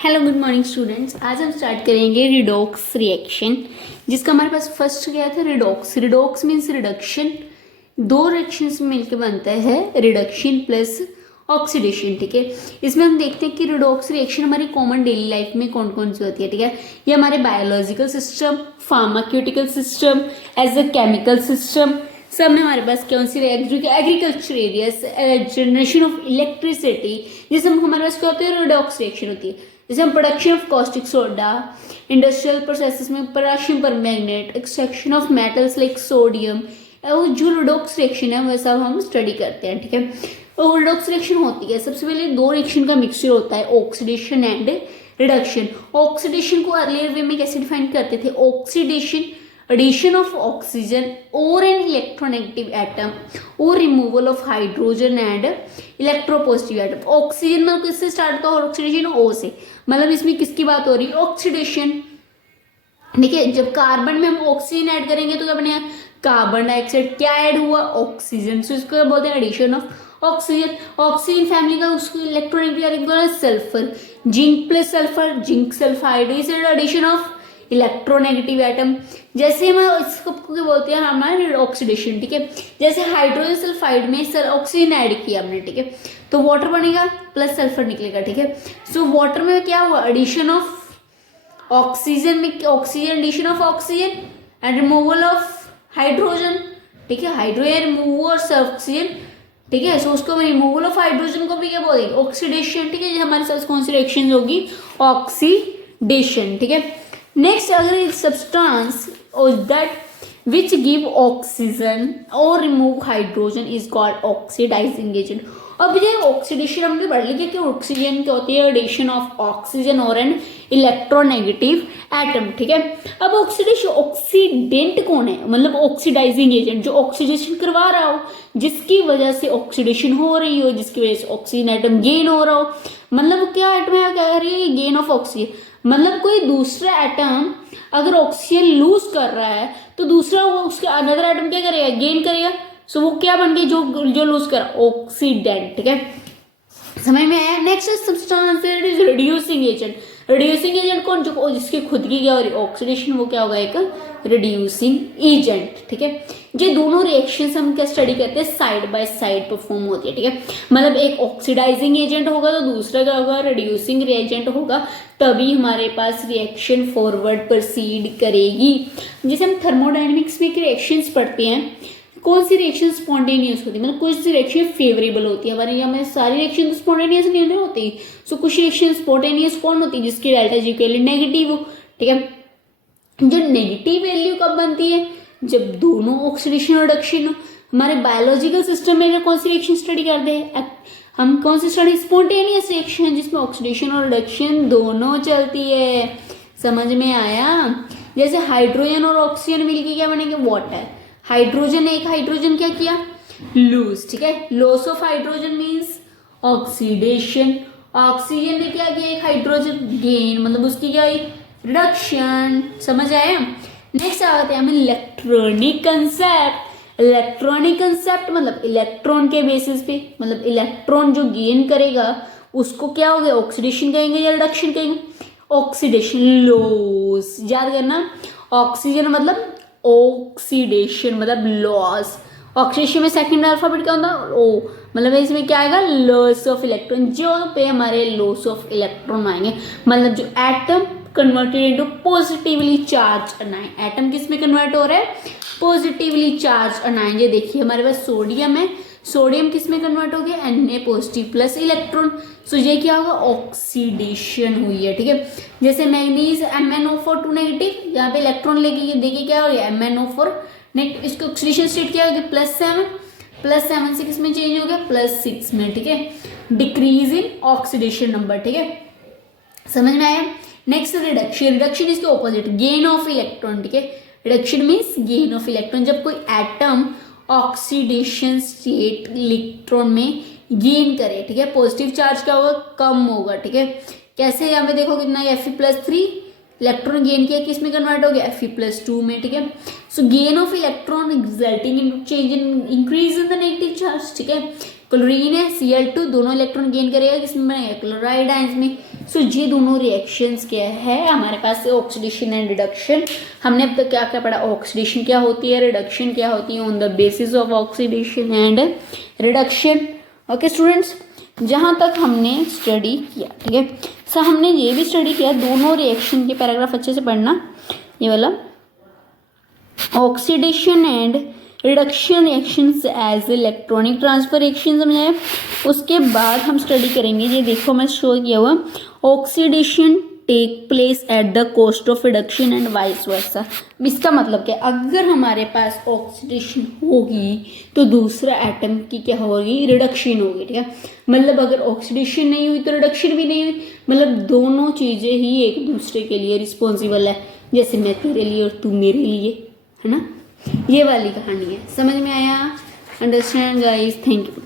Hello good morning students. आज हम start करेंगे रिडॉक्स रिएक्शन, जिसका हमारे पास फर्स्ट क्या था, रिडॉक्स। Redox means reduction. दो रिएक्शंस मिलकर बनता है रिडक्शन प्लस ऑक्सीडेशन। ठीक है, इसमें हम देखते हैं कि रिडॉक्स रिएक्शन हमारी कॉमन डेली लाइफ में कौन कौन सी होती है। ठीक है, ये हमारे biological system, pharmaceutical system, as a chemical system, सब में हमारे पास कौन सी agriculture areas, generation of electricity, जिससे हमारे पास क्या होती है, रिडॉक्स रिएक्शन होती है। जैसे हम production of caustic soda, industrial processes में potassium permanganate, extraction of metals like sodium, और जो रिडॉक्स रिएक्शन है वो सब हम स्टडी करते हैं। ठीक है, तो रिडॉक्स रिएक्शन होती है, सबसे पहले दो रिएक्शन का मिक्सचर होता है, ऑक्सीडेशन एंड रिडक्शन। ऑक्सीडेशन को अर्लियर वे में कैसे डिफाइन करते थे, oxidation addition of oxygen or an electronegative atom or removal of hydrogen and electropositive atom। Oxygen में किससे स्टार्ट होता है, ऑक्सीडेशन ओ से, मतलब इसमें किसकी बात हो रही है, ऑक्सीडेशन। ठीक है, जब कार्बन में हम ऑक्सीजन ऐड करेंगे तो क्या बनेगा, कार्बन डाइऑक्साइड। क्या ऐड हुआ, ऑक्सीजन, सो इसको बोलते हैं addition of oxygen. Oxygen family का उसको electronegative sulphur, zinc plus sulphur, zinc sulphide, is addition of electronegative atom. जैसे हम इसको बोलते हैं हमारे ऑक्सीडेशन। ठीक है, जैसे हाइड्रोजन सल्फाइड में ऑक्सीजन ऐड किया हमने, ठीक है, तो वाटर बनेगा प्लस सल्फर निकलेगा। ठीक है, सो वाटर में क्या हुआ, एडिशन ऑफ ऑक्सीजन में oxygen, addition of oxygen and removal of hydrogen. ठीक है, हाइड्रोजन रिमूवल ऑक्सीजन। ठीक है, सो उसको रिमूवल ऑफ हाइड्रोजन को भी क्या बोलेंगे, ऑक्सीडेशन। ठीक है, हमारे साथ कौन सी रिएक्शन होगी, ऑक्सीडेशन। ठीक है, नेक्स्ट अगर substance that which give oxygen or remove hydrogen is called oxidizing agent। अब ये ऑक्सीडेशन हमने पढ़ लिया कि ऑक्सीजन क्या होती है, एडिशन ऑफ ऑक्सीजन और एन इलेक्ट्रोनेगेटिव एटम। ठीक है, अब ऑक्सीडेशन, ऑक्सीडेंट कौन है, मतलब ऑक्सीडाइजिंग एजेंट, जो ऑक्सीडेशन करवा रहा हो, जिसकी वजह से ऑक्सीडेशन हो रही हो, जिसकी वजह से ऑक्सीजन एटम गेन हो रहा हो। मतलब क्या एटम है, क्या कर रही है, गेन ऑफ ऑक्सीजन, मतलब कोई दूसरा एटम अगर ऑक्सीजन लूज कर रहा है तो दूसरा वो उसके अनदर एटम क्या करेगा, गेन करेगा। सो वो क्या बन गई, जो लूज कर, ऑक्सीडेंट। ठीक है, समझ में आया। Next substance is reducing agent. Reducing agent कौन, जो जिसकी खुद की क्या हो रही ऑक्सीडेशन, वो क्या होगा, एक रिड्यूसिंग एजेंट। ठीक है, ये दोनों रिएक्शंस हम क्या स्टडी करते हैं, साइड बाय साइड परफॉर्म होती है। ठीक है, मतलब एक ऑक्सीडाइजिंग एजेंट होगा तो दूसरा क्या होगा, रिड्यूसिंग रिएजेंट होगा, तभी हमारे पास रिएक्शन फॉरवर्ड प्रोसीड करेगी। जैसे हम थर्मोडायनेमिक्स में रिएक्शंस पढ़ते हैं, कौन सी रिएक्शन स्पॉन्टेनियस होती है, मतलब कुछ रिएक्शन फेवरेबल होती है, हमारे यहाँ में सारी रिएक्शन स्पॉन्टेनियस नहीं होती। सो कुछ रिएक्शन स्पॉन्टेनियस कौन होती है, जिसकी डेल्टा जी के लिए नेगेटिव हो। ठीक है, जो नेगेटिव वैल्यू कब बनती है, जब दोनों ऑक्सीडेशन और रिडक्शन हो। हमारे बायोलॉजिकल सिस्टम में कौन सी रिएक्शन स्टडी करते हैं हम, कौन सी स्टडी, स्पॉन्टेनियस रिएक्शन, जिसमें ऑक्सीडेशन और रिडक्शन दोनों चलती है। समझ में आया। जैसे हाइड्रोजन और ऑक्सीजन मिलके क्या बनेंगे, वाटर। हाइड्रोजन, एक हाइड्रोजन क्या किया, लूज। ठीक है, loss of hydrogen means oxidation. Oxygen ने क्या किया, एक हाइड्रोजन गेन, मतलब उसकी क्या हुई, रिडक्शन। समझ आया। नेक्स्ट आते हैं हम इलेक्ट्रॉनिक कंसेप्ट। इलेक्ट्रॉनिक कंसेप्ट मतलब इलेक्ट्रॉन के बेसिस पे, मतलब इलेक्ट्रॉन जो गेन करेगा उसको क्या हो गया, ऑक्सीडेशन कहेंगे या रिडक्शन कहेंगे, ऑक्सीडेशन लॉस। याद करना, ऑक्सीजन मतलब ऑक्सीडेशन मतलब लॉस। ऑक्सीडेशन में सेकंड अल्फाबेट क्या होता है, ओ, मतलब इसमें क्या आएगा, लॉस ऑफ इलेक्ट्रॉन, जो पे हमारे लॉस ऑफ इलेक्ट्रॉन आएंगे, मतलब जो atom converted into positively charge अनायन। Atom किस में कन्वर्ट हो रहा है, पॉजिटिवली चार्ज अनायन। ये देखिए हमारे पास सोडियम है, सोडियम किस में कन्वर्ट हो गया, Na पॉजिटिव प्लस इलेक्ट्रॉन। सो ये क्या होगा, ऑक्सीडेशन हुई है। ठीक है, जैसे मैग्नीज MnO4 नेगेटिव, यहाँ पे इलेक्ट्रॉन लेके देखिए क्या हो गया, MnO4 नेगेटिव, इसको ऑक्सीडेशन स्टेट क्या हो गया, +7 से किस में चेंज हो गया, +6 में। ठीक है, डिक्रीज इन ऑक्सीडेशन नंबर। ठीक है, समझ में आया। Next reduction. रिडक्शन इसके ऑपोजिट, गेन ऑफ इलेक्ट्रॉन। ठीक है, reduction means gain of electron, जब कोई एटम ऑक्सीडेशन स्टेट इलेक्ट्रॉन में गेन करे। ठीक है, पॉजिटिव चार्ज क्या होगा, कम होगा। ठीक है, कैसे, यहाँ पे देखो कितना, Fe+3 इलेक्ट्रॉन गेन किया, किस में कन्वर्ट हो गया, Fe+2 में। ठीक है, so gain of electron resulting in change in increase in the negative charge. ठीक है, क्लोरीन है Cl2 दोनों इलेक्ट्रॉन गेन करेगा, किसमें बनेगा क्लोराइड आयंस में। सो ये दोनों रिएक्शंस क्या है हमारे पास ऑक्सीडेशन एंड रिडक्शन। हमने अब तक क्या क्या पढ़ा, ऑक्सीडेशन क्या होती है, रिडक्शन क्या होती है, on the basis of oxidation and reduction. Okay students, जहाँ तक हमने स्टडी किया, ठीक है। सो हमने ये भी स्टडी किया, दोनों रिएक्शन के पैराग्राफ अच्छे से पढ़ना, ये वाला oxidation and reduction reactions as electronic transfer reaction समझाया। उसके बाद हम स्टडी करेंगे, ये देखो मैं शो किया हुआ, oxidation take place at the cost of reduction and vice versa. इसका मतलब क्या, अगर हमारे पास ऑक्सीडेशन होगी तो दूसरा एटम की क्या होगी, रिडक्शन होगी, ठीक है। मतलब अगर ऑक्सीडेशन नहीं हुई तो रिडक्शन भी नहीं हुई, मतलब दोनों चीज़ें ही एक दूसरे के लिए रिस्पॉन्सिबल है, जैसे मैं तेरे लिए और तू मेरे लिए, है ना। ये वाली कहानी है, समझ में आया, अंडरस्टैंड गाइस, थैंक यू।